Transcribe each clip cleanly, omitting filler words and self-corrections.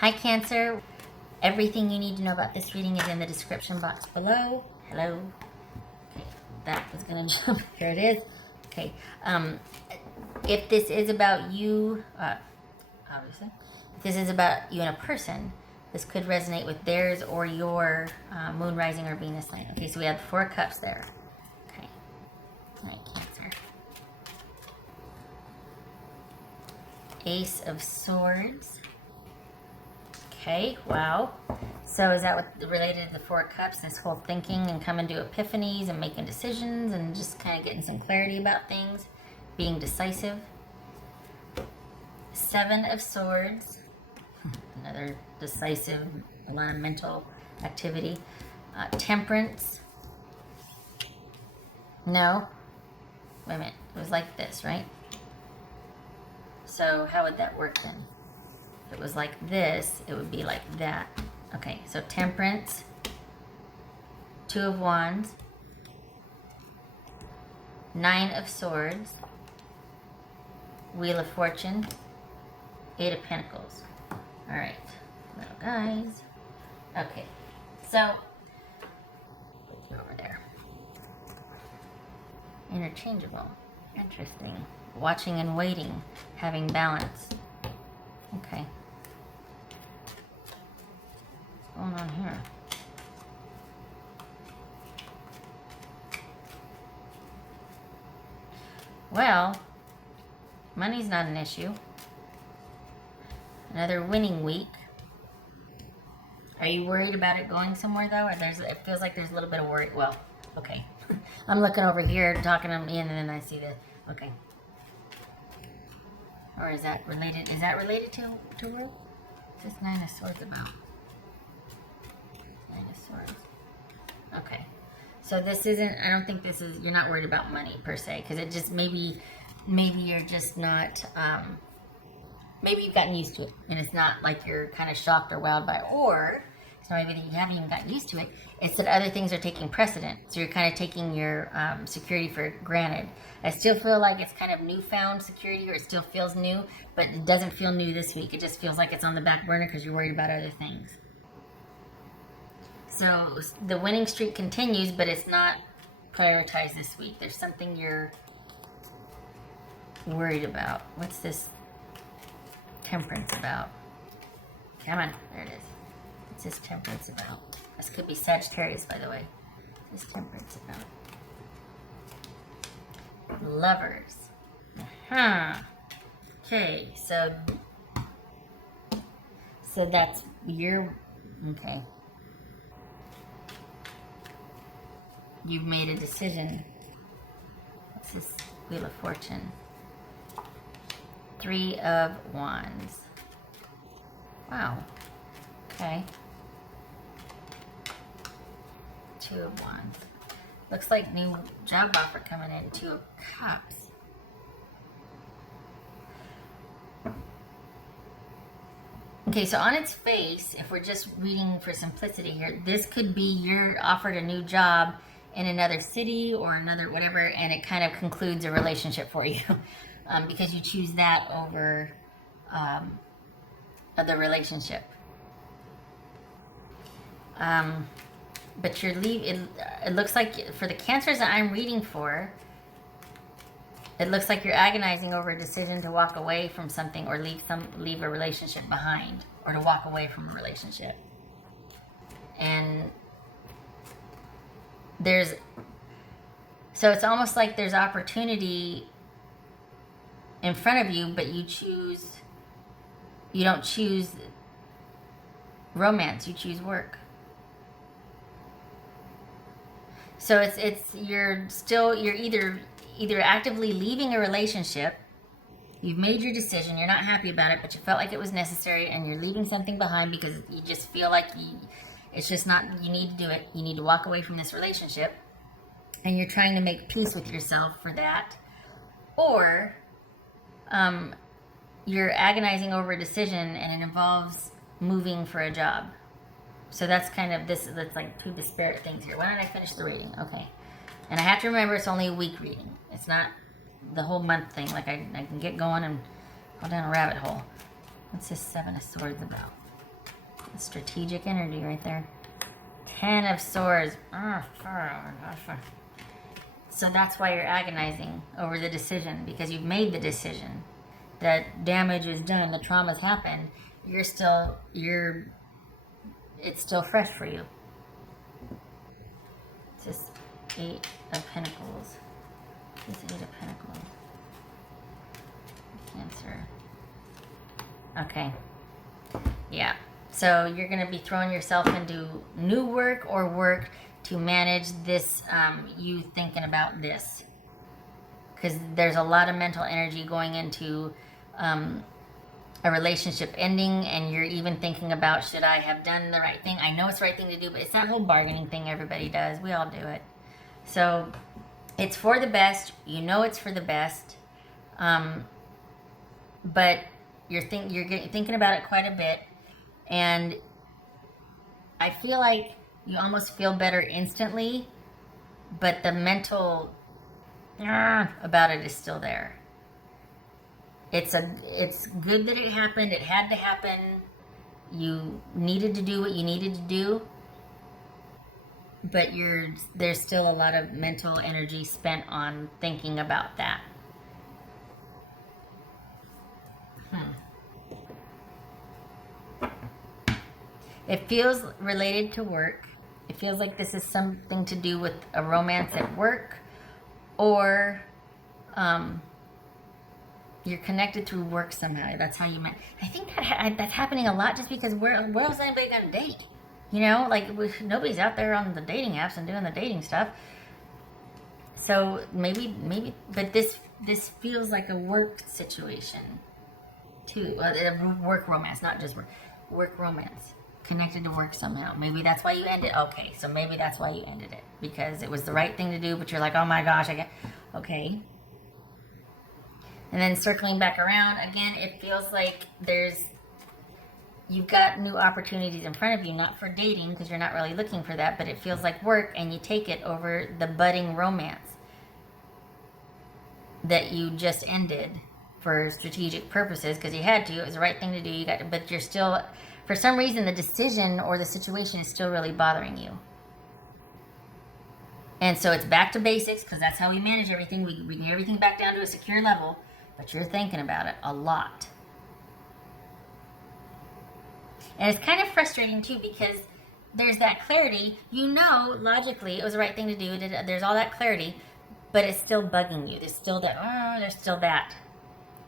Hi Cancer, everything you need to know about this reading is in the description box below. Hello. Okay, that was gonna jump. Here it is. Okay, if this is about you, obviously, if this is about you and a person, this could resonate with theirs or your moon, rising, or Venus sign. Okay, so we have the Four of Cups there. Okay, all right, Cancer. Ace of Swords. Okay, wow. So is that what related to the Four of Cups, this whole thinking and coming to epiphanies and making decisions and just kind of getting some clarity about things, being decisive? Seven of Swords, another decisive, a lot of mental activity. Temperance. No. Wait a minute, it was like this, right? So how would that work then? If it was like this, it would be like that. Okay, so Temperance, Two of Wands, Nine of Swords, Wheel of Fortune, Eight of Pentacles. All right, little guys. Okay, so over there. Interchangeable. Interesting. Watching and waiting, having balance. Okay. What's going on here? Well, money's not an issue. Another winning week. Are you worried about it going somewhere though? Or it feels like there's a little bit of worry. Well, okay. I'm looking over here, talking to me, and then I see the, okay. Or is that related? Is that related to work? What's this Nine of Swords about? Nine of Swords. Okay. So this isn't, I don't think this is, you're not worried about money per se, because it just, maybe you're just not, maybe you've gotten used to it, and it's not like you're kind of shocked or wowed by it, or it's not even that you haven't even gotten used to it, it's that other things are taking precedent, so you're kind of taking your security for granted. I still feel like it's kind of newfound security, or it still feels new, but it doesn't feel new this week. It just feels like it's on the back burner because you're worried about other things. So the winning streak continues, but it's not prioritized this week. There's something you're worried about. What's this Temperance about? Come on, there it is. What's this Temperance about? This could be Sagittarius, by the way. What's this Temperance about? Lovers. Okay, so that's your, okay. You've made a decision. What's this Wheel of Fortune? Three of Wands. Wow. Okay. Two of Wands. Looks like new job offer coming in. Two of Cups. Okay, so on its face, if we're just reading for simplicity here, this could be you're offered a new job in another city or another whatever, and it kind of concludes a relationship for you because you choose that over the relationship. But you're leaving. It looks like for the Cancers that I'm reading for, it looks like you're agonizing over a decision to walk away from something or leave a relationship behind, or to walk away from a relationship. And so it's almost like there's opportunity in front of you, but you don't choose romance, you choose work. So you're either actively leaving a relationship, you've made your decision, you're not happy about it, but you felt like it was necessary, and you're leaving something behind because you just feel like it's just not, you need to do it. You need to walk away from this relationship, and you're trying to make peace with yourself for that. Or you're agonizing over a decision, and it involves moving for a job. So that's kind of this, that's like two disparate things here. Why don't I finish the reading? Okay. And I have to remember it's only a week reading. It's not the whole month thing. Like I can get going and go down a rabbit hole. What's this Seven of Swords about? Strategic energy right there. 10 of Swords. So that's why you're agonizing over the decision, because you've made the decision. That damage is done, the trauma's happened. It's still fresh for you. It's just 8 of Pentacles. It's 8 of Pentacles. Cancer. Okay. Yeah. So you're going to be throwing yourself into new work or work to manage this, you thinking about this. Because there's a lot of mental energy going into a relationship ending, and you're even thinking about, should I have done the right thing? I know it's the right thing to do, but it's that whole bargaining thing everybody does. We all do it. So it's for the best. You know it's for the best. But you're thinking about it quite a bit. And I feel like you almost feel better instantly, but the mental about it is still there. It's good that it happened. It had to happen. You needed to do what you needed to do, but there's still a lot of mental energy spent on thinking about that. It feels related to work. It feels like this is something to do with a romance at work, or you're connected through work somehow. That's how you met. I think that's happening a lot, just because where else is anybody going to date? You know, like nobody's out there on the dating apps and doing the dating stuff. So maybe, but this feels like a work situation too. Work romance, not just work romance. Connected to work somehow. Maybe that's why you ended. Okay, so maybe that's why you ended it, because it was the right thing to do, but you're like, oh my gosh, okay. And then circling back around again, it feels like you've got new opportunities in front of you, not for dating, because you're not really looking for that, but it feels like work, and you take it over the budding romance that you just ended for strategic purposes, because you had to. It was the right thing to do. But you're still, for some reason, the decision or the situation is still really bothering you. And so it's back to basics, because that's how we manage everything. We bring everything back down to a secure level, but you're thinking about it a lot. And it's kind of frustrating too, because there's that clarity. You know, logically, it was the right thing to do. There's all that clarity, but it's still bugging you. There's still that.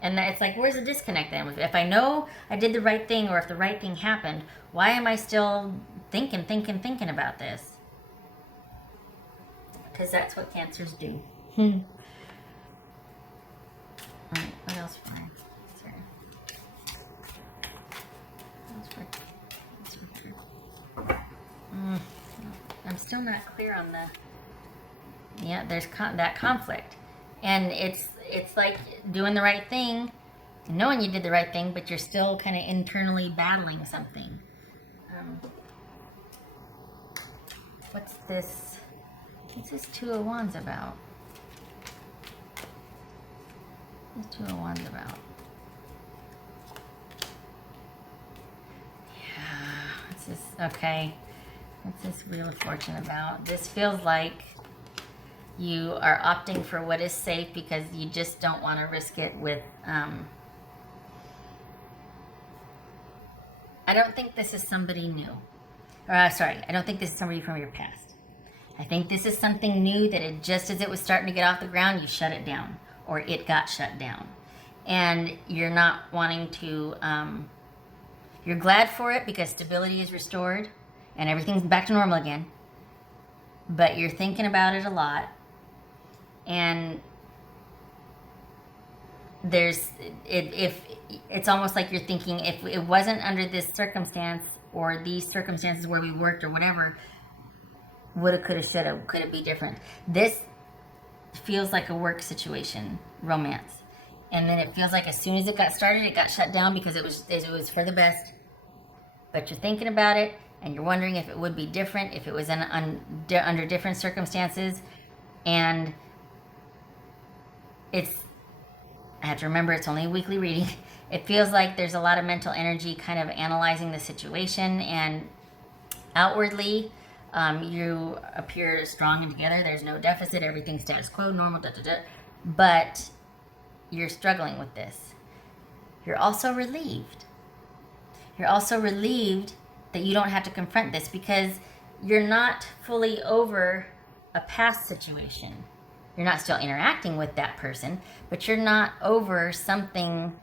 And it's like, where's the disconnect then? If I know I did the right thing, or if the right thing happened, why am I still thinking about this? Because that's what Cancers do. Alright, what else for Cancer? I'm still not clear on the... Yeah, there's that conflict. And it's like doing the right thing, knowing you did the right thing, but you're still kind of internally battling something. What's this? What's this Two of Wands about? What's Two of Wands about? Yeah, what's this? Okay. What's this Wheel of Fortune about? This feels like you are opting for what is safe, because you just don't want to risk it with... I don't think this is somebody new. I don't think this is somebody from your past. I think this is something new that just as it was starting to get off the ground, you shut it down, or it got shut down. And you're not wanting to... you're glad for it, because stability is restored and everything's back to normal again. But you're thinking about it a lot. And if it's almost like you're thinking, if it wasn't under this circumstance, or these circumstances where we worked or whatever, woulda, coulda, shoulda, could it be different? This feels like a work situation, romance. And then it feels like as soon as it got started, it got shut down, because it was for the best. But you're thinking about it, and you're wondering if it would be different, if it was under different circumstances. And I have to remember, it's only a weekly reading. It feels like there's a lot of mental energy kind of analyzing the situation, and outwardly, you appear strong and together. There's no deficit. Everything's status quo, normal, da da da. But you're struggling with this. You're also relieved. You're also relieved that you don't have to confront this because you're not fully over a past situation. You're not still interacting with that person, but you're not over something.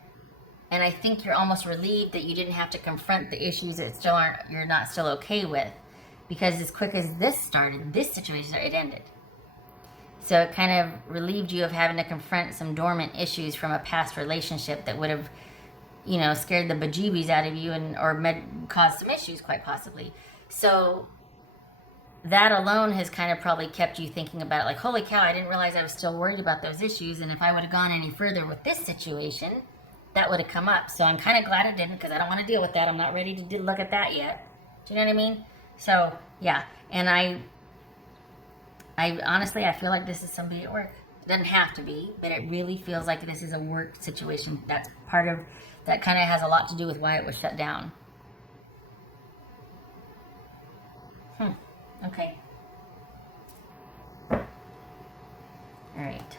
And I think you're almost relieved that you didn't have to confront the issues that still aren't, you're not still okay with. Because as quick as this started, this situation started, it ended. So it kind of relieved you of having to confront some dormant issues from a past relationship that would have, scared the bejeebies out of you or caused some issues, quite possibly. So that alone has kind of probably kept you thinking about it, like, holy cow, I didn't realize I was still worried about those issues. And if I would have gone any further with this situation, that would have come up. So I'm kind of glad it didn't, because I don't want to deal with that. I'm not ready to look at that yet. Do you know what I mean? So, yeah. And I honestly, I feel like this is somebody at work. It doesn't have to be, but it really feels like this is a work situation. That's part of, that kind of has a lot to do with why it was shut down. Okay. All right.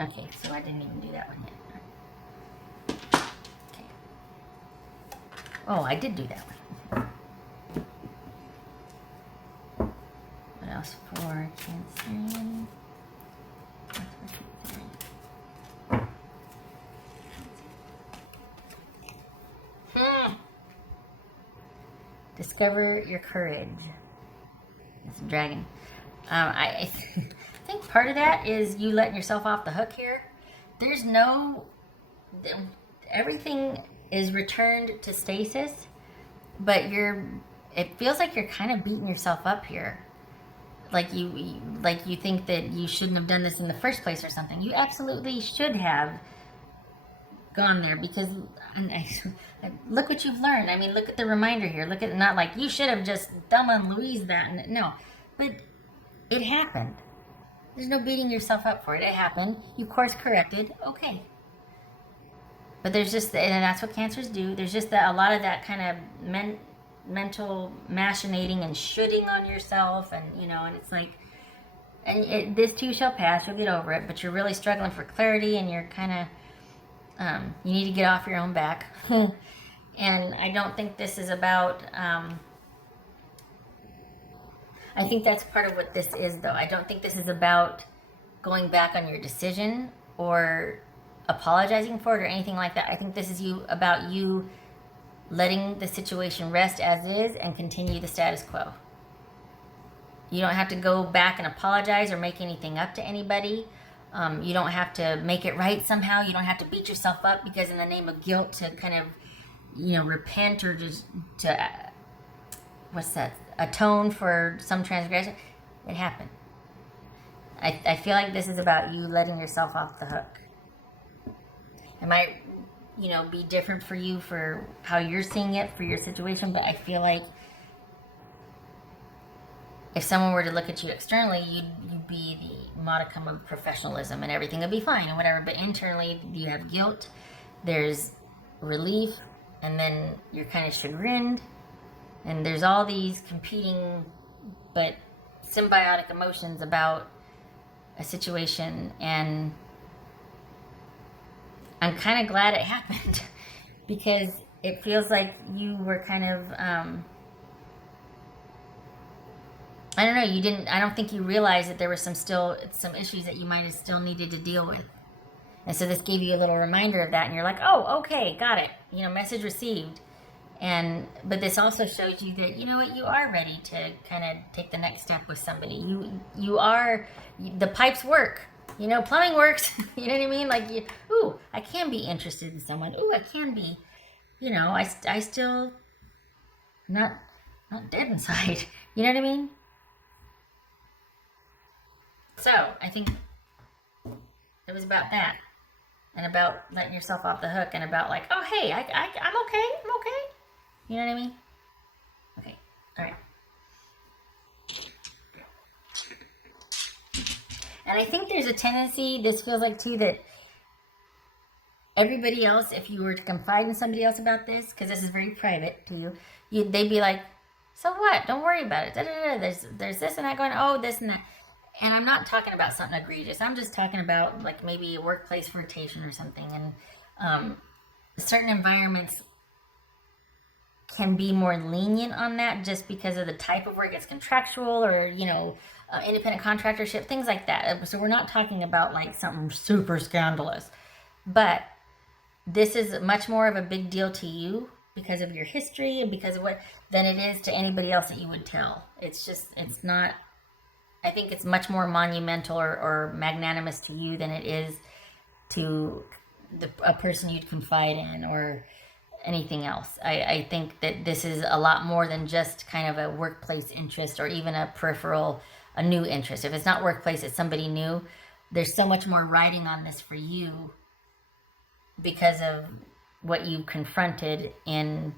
Okay, so I didn't even do that one yet. Okay. Oh, I did do that one. What else for Cancerian? Discover your courage. It's a dragon. I think part of that is you letting yourself off the hook here. There's no... Everything is returned to stasis, but it feels like you're kind of beating yourself up here. Like you think that you shouldn't have done this in the first place or something. You absolutely should have gone there, because look what you've learned. I mean, look at the reminder here. Look at, not like you should have just Thelma and Louise that. No, but it happened. There's no beating yourself up for it. It happened. You course corrected. Okay. But there's just, and that's what cancers do. There's just a lot of that kind of mental machinating and shoulding on yourself, and and it's like, and this too shall pass. You'll get over it. But you're really struggling for clarity, and you're kind of, you need to get off your own back. And I don't think this is about, I think that's part of what this is, though. I don't think this is about going back on your decision or apologizing for it or anything like that. I think this is about you letting the situation rest as is and continue the status quo. You don't have to go back and apologize or make anything up to anybody. You don't have to make it right somehow. You don't have to beat yourself up because in the name of guilt to kind of, repent or just to, atone for some transgression. It happened. I feel like this is about you letting yourself off the hook. It might, be different for you for how you're seeing it for your situation, but I feel like if someone were to look at you externally, you'd be the modicum of professionalism and everything would be fine and whatever. But internally, you have guilt, there's relief, and then you're kind of chagrined. And there's all these competing but symbiotic emotions about a situation. And I'm kind of glad it happened because it feels like you were kind of... I don't know, I don't think you realized that there were some issues that you might have still needed to deal with. And so this gave you a little reminder of that, and you're like, oh, okay, got it. Message received. But this also shows you that, you are ready to kind of take the next step with somebody. The pipes work. Plumbing works. You know what I mean? Like, I can be interested in someone. I can be, I still not dead inside. You know what I mean? So, I think it was about that. And about letting yourself off the hook. And about like, oh, hey, I'm okay. I'm okay. You know what I mean? Okay. All right. And I think there's a tendency, this feels like too, that everybody else, if you were to confide in somebody else about this, because this is very private to you, they'd be like, so what? Don't worry about it. Da, da, da. There's this and that going, oh, this and that. And I'm not talking about something egregious. I'm just talking about like maybe a workplace flirtation or something. And certain environments can be more lenient on that just because of the type of work. It's contractual or, independent contractorship, things like that. So we're not talking about like something super scandalous. But this is much more of a big deal to you because of your history and because of what than it is to anybody else that you would tell. It's not, I think it's much more monumental or magnanimous to you than it is to a person you'd confide in or anything else. I think that this is a lot more than just kind of a workplace interest or even a peripheral, a new interest. If it's not workplace, it's somebody new. There's so much more riding on this for you because of what you confronted in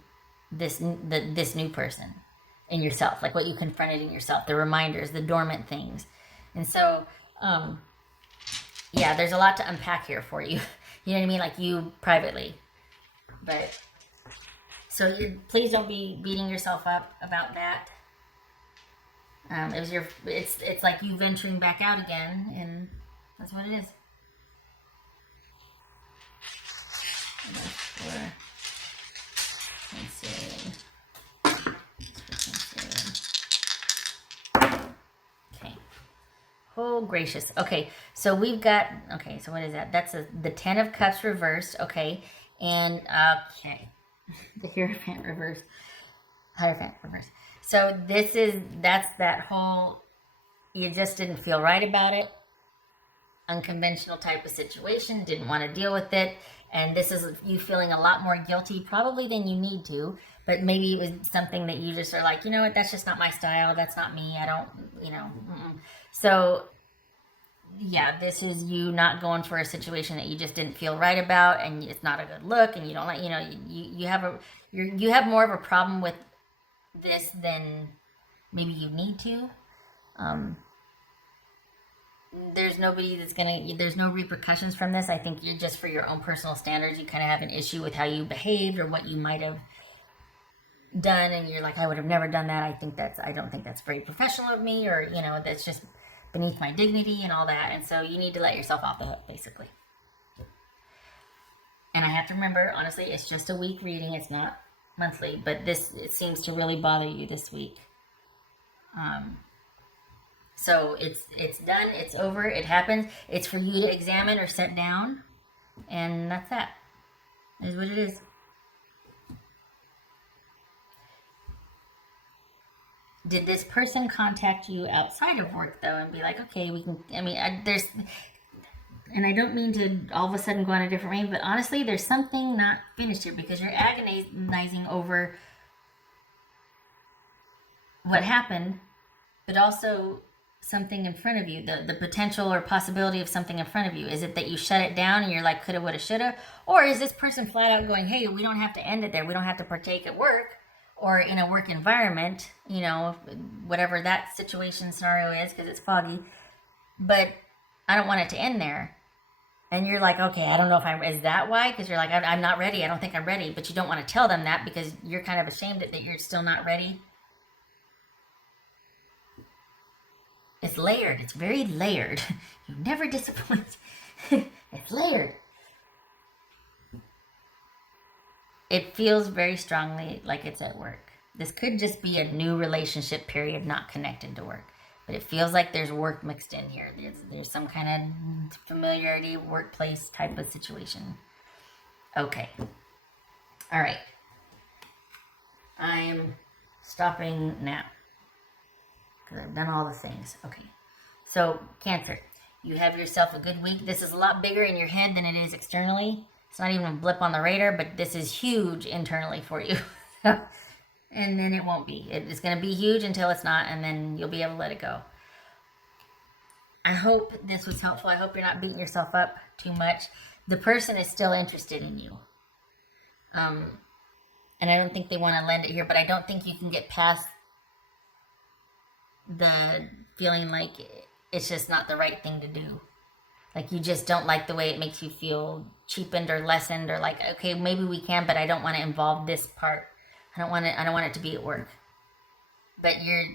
this new person, in yourself, like what you confronted in yourself, the reminders, the dormant things. And so, yeah, there's a lot to unpack here for you. You know what I mean? Like you privately. But, so please don't be beating yourself up about that. It's like you venturing back out again, and that's what it is. Let's see. Okay. Oh, gracious. Okay, so we've got, okay, so what is that? That's the Ten of Cups reversed, okay. And, okay. The Hierophant reversed. Hierophant reversed. So that's that whole, you just didn't feel right about it. Unconventional type of situation, didn't want to deal with it. And this is you feeling a lot more guilty probably than you need to, but maybe it was something that you just are like, you know what, that's just not my style. That's not me. I don't, So yeah, this is you not going for a situation that you just didn't feel right about, and it's not a good look, and you don't like, you have more of a problem with this than maybe you need to. There's nobody there's no repercussions from this. I think you're just for your own personal standards, you kind of have an issue with how you behaved or what you might have done, and you're like, I would have never done that. I don't think that's very professional of me, or, that's just beneath my dignity and all that. And so you need to let yourself off the hook, basically. And I have to remember, honestly, it's just a week reading. It's not monthly, but it seems to really bother you this week. So it's done. It's over. It happens. It's for you to examine or set down, and that's that. Is what it is. Did this person contact you outside of work though, and be like, okay, we can? I mean, and I don't mean to all of a sudden go on a different range, but honestly, there's something not finished here because you're agonizing over what happened, but also something in front of you, the potential or possibility of something in front of you. Is it that you shut it down and you're like, coulda, woulda, shoulda? Or is this person flat out going, hey, we don't have to end it there. We don't have to partake at work or in a work environment, whatever that situation scenario is, because it's foggy. But I don't want it to end there. And you're like, okay, I don't know is that why? Because you're like, I'm not ready. I don't think I'm ready. But you don't want to tell them that because you're kind of ashamed that you're still not ready. It's layered. It's very layered. You never disappoint. It's layered. It feels very strongly like it's at work. This could just be a new relationship period not connected to work. But it feels like there's work mixed in here. There's some kind of familiarity, workplace type of situation. Okay. All right. I'm stopping now. Because I've done all the things. Okay. So, Cancer, you have yourself a good week. This is a lot bigger in your head than it is externally. It's not even a blip on the radar, but this is huge internally for you. And then it won't be. It's going to be huge until it's not, and then you'll be able to let it go. I hope this was helpful. I hope you're not beating yourself up too much. The person is still interested in you. And I don't think they want to lend it here, but I don't think you can get past the feeling like it's just not the right thing to do. Like you just don't like the way it makes you feel cheapened or lessened, or like, okay, maybe we can, but I don't want to involve this part. I don't want it to be at work. But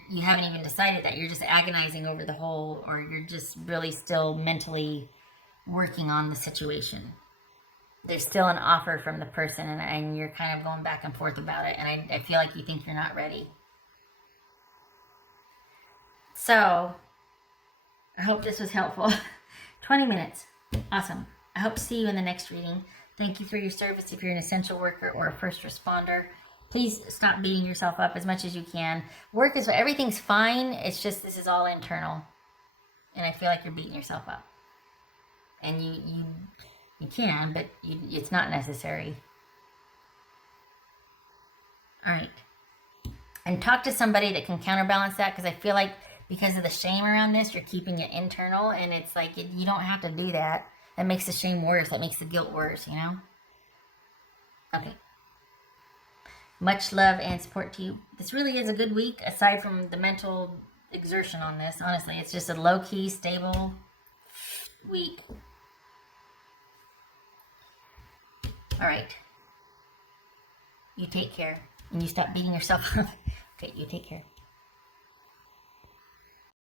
you haven't even decided that. You're just agonizing over the whole, or you're just really still mentally working on the situation. There's still an offer from the person, and you're kind of going back and forth about it, and I feel like you think you're not ready. So, I hope this was helpful. 20 minutes. Awesome. I hope to see you in the next reading. Thank you for your service. If you're an essential worker or a first responder, please stop beating yourself up as much as you can. Work is, everything's fine. It's just, this is all internal. And I feel like you're beating yourself up. And you can, but it's not necessary. All right. And talk to somebody that can counterbalance that, because I feel like because of the shame around this, you're keeping it internal, and it's like you don't have to do that. That makes the shame worse. That makes the guilt worse, you know? Okay. Much love and support to you. This really is a good week, aside from the mental exertion on this. Honestly, it's just a low-key, stable week. All right. You take care. And you stop beating yourself up. Okay, you take care.